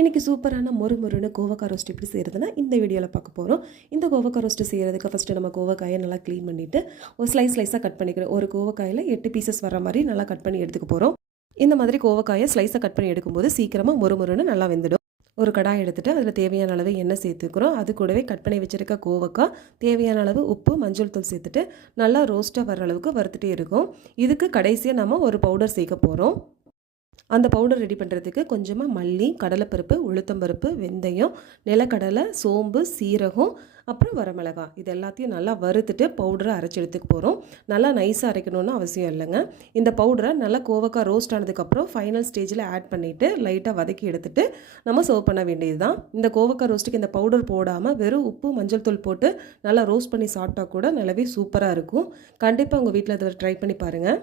இன்றைக்கி சூப்பரான மொறுமொறுன்னு கோவக்காய் ரோஸ்ட் எப்படி செய்கிறதுனா இந்த வீடியோவில் பார்க்க போகிறோம். இந்த கோவக்காய் ரோஸ்ட்டு செய்கிறதுக்கு ஃபஸ்ட்டு நம்ம கோவக்காயை நல்லா க்ளீன் பண்ணிவிட்டு ஒரு ஸ்லைஸாக கட் பண்ணிக்கிறோம். ஒரு கோவக்காயில் 8 பீசஸ் வர மாதிரி நல்லா கட் பண்ணி எடுத்துக்க போகிறோம். இந்த மாதிரி கோவக்காயை ஸ்லைஸாக கட் பண்ணி எடுக்கும்போது சீக்கிரமாக மொறுமொறுன்னு நல்லா வெந்துடும். ஒரு கடாய் எடுத்துகிட்டு அதில் தேவையான அளவு எண்ணெய் சேர்த்துக்கிறோம். அது கூடவே கட் பண்ணி வச்சுருக்க கோவக்காய், தேவையான அளவு உப்பு, மஞ்சள் தூள் சேர்த்துட்டு நல்லா ரோஸ்ட்டாக வர அளவுக்கு வறுத்துட்டே இருக்கும். இதுக்கு கடைசியாக நம்ம ஒரு பவுடர் சேர்க்க போகிறோம். அந்த பவுடர் ரெடி பண்ணுறதுக்கு கொஞ்சமாக மல்லி, கடலைப்பருப்பு, உளுத்தம்பருப்பு, வெந்தயம், நிலக்கடலை, சோம்பு, சீரகம், அப்புறம் வரமிளகாய் இது எல்லாத்தையும் நல்லா வறுத்துட்டு பவுடரை அரைச்சி எடுத்துக்க போகிறோம். நல்லா நைஸாக அரைக்கணும்னு அவசியம் இல்லைங்க. இந்த பவுடரை நல்லா கோவக்காய் ரோஸ்ட் ஆனதுக்கப்புறம் ஃபைனல் ஸ்டேஜில் ஆட் பண்ணிவிட்டு லைட்டாக வதக்கி எடுத்துகிட்டு நம்ம சர்வ் பண்ண வேண்டியது தான். இந்த கோவக்காய் ரோஸ்ட்டுக்கு இந்த பவுடர் போடாமல் வெறும் உப்பு, மஞ்சள் தூள் போட்டு நல்லா ரோஸ்ட் பண்ணி சாப்பிட்டா கூட நல்லாவே சூப்பராக இருக்கும். கண்டிப்பாக உங்கள் வீட்டில் அதை ட்ரை பண்ணி பாருங்கள்.